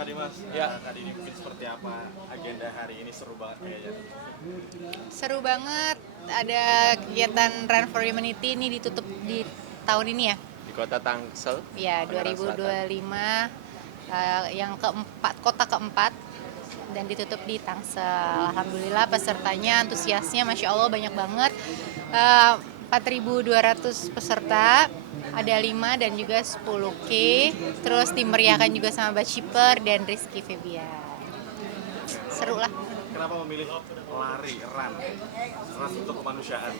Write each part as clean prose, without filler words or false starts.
Kak Dimas, Ya, Kak Dini mungkin seperti apa agenda hari ini, seru banget kayaknya. Seru banget, ada kegiatan Run for Humanity ini ditutup di tahun ini ya. di kota Tangsel, Ya, Tangerang Selatan. 2025 yang keempat, kota keempat dan ditutup di Tangsel. Alhamdulillah pesertanya antusiasnya Masya Allah banyak banget. 4.200 peserta, ada 5 dan juga 10K. Terus dimeriahkan juga sama Baciper dan Rizky Febian. Seru lah. Kenapa memilih lari, run untuk kemanusiaan?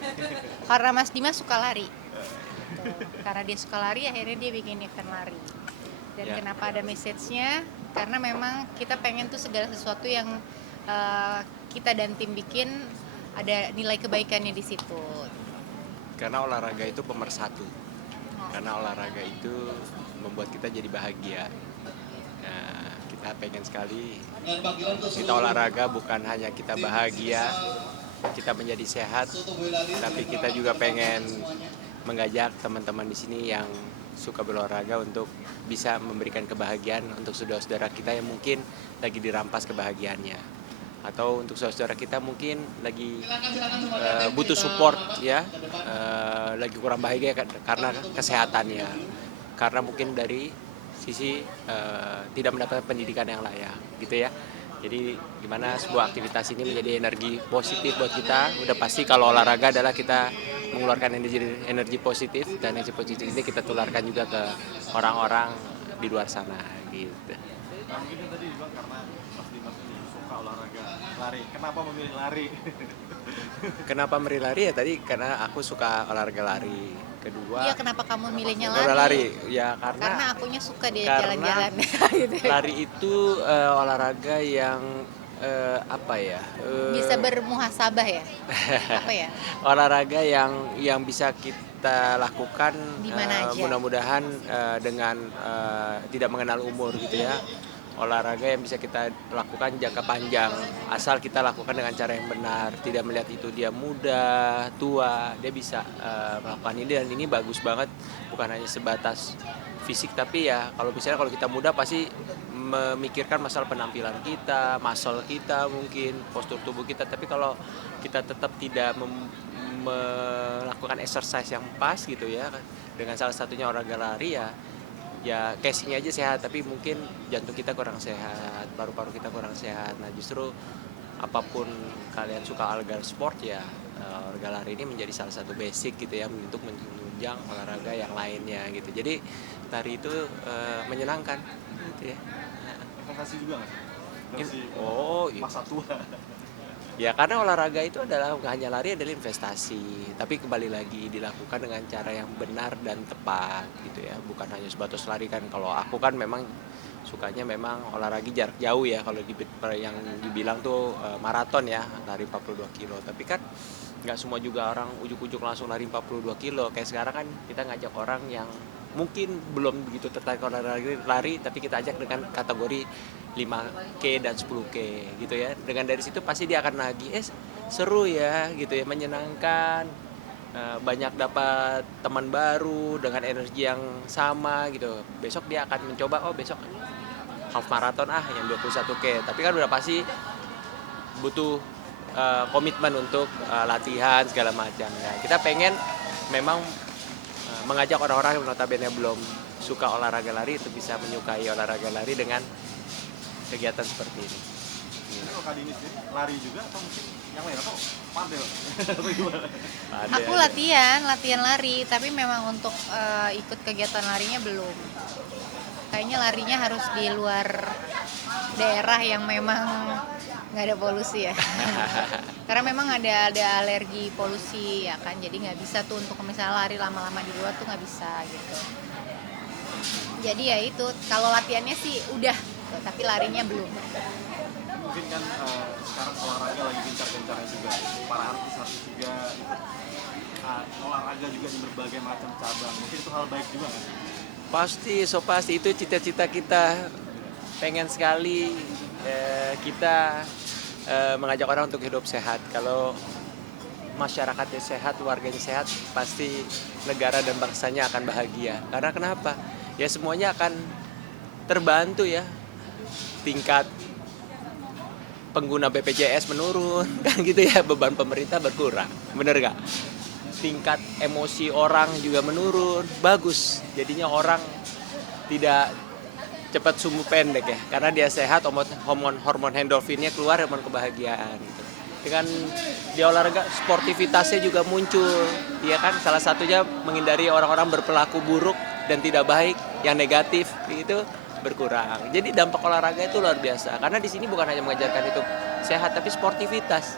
Karena Mas Dimas suka lari. Karena dia suka lari, akhirnya dia bikin event lari. Dan Ya. kenapa ada message-nya? Karena memang kita pengen tuh segala sesuatu yang kita dan tim bikin ada nilai kebaikannya di situ. Karena olahraga itu pemersatu. Karena olahraga itu membuat kita jadi bahagia. Nah, kita pengen sekali kita olahraga bukan hanya kita bahagia, kita menjadi sehat, tapi kita juga pengen mengajak teman-teman di sini yang suka berolahraga untuk bisa memberikan kebahagiaan untuk saudara-saudara kita yang mungkin lagi dirampas kebahagiaannya. Atau untuk saudara-saudara kita mungkin lagi butuh support ya, lagi kurang bahagia karena kesehatannya, karena mungkin dari sisi tidak mendapatkan pendidikan yang layak gitu ya. Jadi gimana sebuah aktivitas ini menjadi energi positif buat kita. Udah pasti kalau olahraga adalah kita mengeluarkan energi positif, dan energi positif ini kita tularkan juga ke orang-orang di luar sana gitu. Nah, mungkin kan tadi dibilang karena Mas Dimas ini suka olahraga lari. Kenapa memilih lari? Kenapa memilih lari ya tadi karena aku suka olahraga lari. Kedua, Iya, kenapa kamu milihnya karena lari? ya Karena akunya suka dia karena jalan-jalan gitu. lari itu olahraga yang apa ya? Bisa bermuhasabah ya? Apa ya? Olahraga yang bisa kita lakukan Di mana aja. mudah-mudahan dengan tidak mengenal umur gitu ya. Olahraga yang bisa kita lakukan jangka panjang, asal kita lakukan dengan cara yang benar, tidak melihat itu dia muda, tua, dia bisa melakukan ini, dan ini bagus banget, bukan hanya sebatas fisik, tapi ya kalau misalnya kalau kita muda pasti memikirkan masalah penampilan kita, muscle kita mungkin, postur tubuh kita, tapi kalau kita tetap tidak melakukan exercise yang pas gitu ya, dengan salah satunya olahraga lari ya casingnya aja sehat, tapi mungkin jantung kita kurang sehat, paru-paru kita kurang sehat. Nah justru apapun kalian suka olahraga sport ya, olahraga lari ini menjadi salah satu basic gitu ya untuk menunjang olahraga yang lainnya gitu. Jadi lari itu menyenangkan gitu ya. Investasi juga nggak sih? Investasi Oh iya. masa tua. Ya karena olahraga itu adalah bukan hanya lari, adalah investasi, tapi kembali lagi dilakukan dengan cara yang benar dan tepat gitu ya, bukan hanya sebatas lari kan. Kalau aku kan memang sukanya memang olahraga jarak jauh ya, kalau yang dibilang tuh maraton ya, lari 42 kilo, tapi kan nggak semua juga orang ujuk-ujuk langsung lari 42 kilo. Kayak sekarang kan kita ngajak orang yang mungkin belum begitu tertarik olahraga lari, tapi kita ajak dengan kategori 5K dan 10K gitu ya. Dengan dari situ pasti dia akan nagih, seru ya gitu ya, menyenangkan, banyak dapat teman baru dengan energi yang sama gitu. Besok dia akan mencoba, besok half marathon yang 21K. Tapi kan udah pasti butuh komitmen untuk latihan segala macam ya. Kita pengen memang mengajak orang-orang yang notabene belum suka olahraga lari itu bisa menyukai olahraga lari dengan kegiatan seperti ini. Kalau Kak Dini sendiri lari juga atau mungkin yang lain atau padel? Atau gimana? Aku latihan lari, tapi memang untuk ikut kegiatan larinya belum. Kayaknya larinya harus di luar daerah yang memang nggak ada polusi ya. Karena memang ada alergi polusi ya kan, jadi nggak bisa tuh untuk misalnya lari lama-lama di luar tuh nggak bisa gitu. Jadi ya itu, kalau latihannya sih udah, tapi larinya belum. Mungkin kan sekarang olahraga lagi gencar-gencarnya juga, para artis juga olahraga juga di berbagai macam cabang. Mungkin itu hal baik juga nggak sih? Pasti itu cita-cita kita, pengen sekali kita mengajak orang untuk hidup sehat. Kalau masyarakatnya sehat, warganya sehat, pasti negara dan bangsanya akan bahagia. Karena kenapa? Ya semuanya akan terbantu ya. tingkat pengguna BPJS menurun kan gitu ya, beban pemerintah berkurang, bener gak? Tingkat emosi orang juga menurun, bagus, jadinya orang tidak cepat sumbu pendek ya, karena dia sehat, hormon endorfinnya keluar, hormon kebahagiaan gitu. Dengan dia olahraga, sportivitasnya juga muncul, ya kan, salah satunya menghindari orang-orang berperilaku buruk dan tidak baik, yang negatif itu berkurang. Jadi dampak olahraga itu luar biasa, karena di sini bukan hanya mengajarkan itu sehat, tapi sportivitas,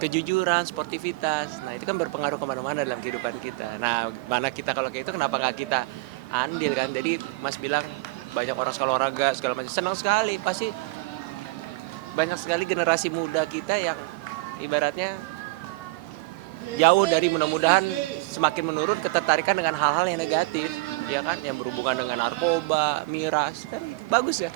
kejujuran, sportivitas. Nah itu kan berpengaruh kemana-mana dalam kehidupan kita. Nah mana kita kalau kayak itu, kenapa nggak kita andil kan? Jadi Mas bilang banyak orang sekolah olahraga segala macam, senang sekali. Pasti banyak sekali generasi muda kita yang ibaratnya jauh dari, mudah-mudahan semakin menurun ketertarikan dengan hal-hal yang negatif, ya kan, yang berhubungan dengan narkoba, miras, kan bagus ya.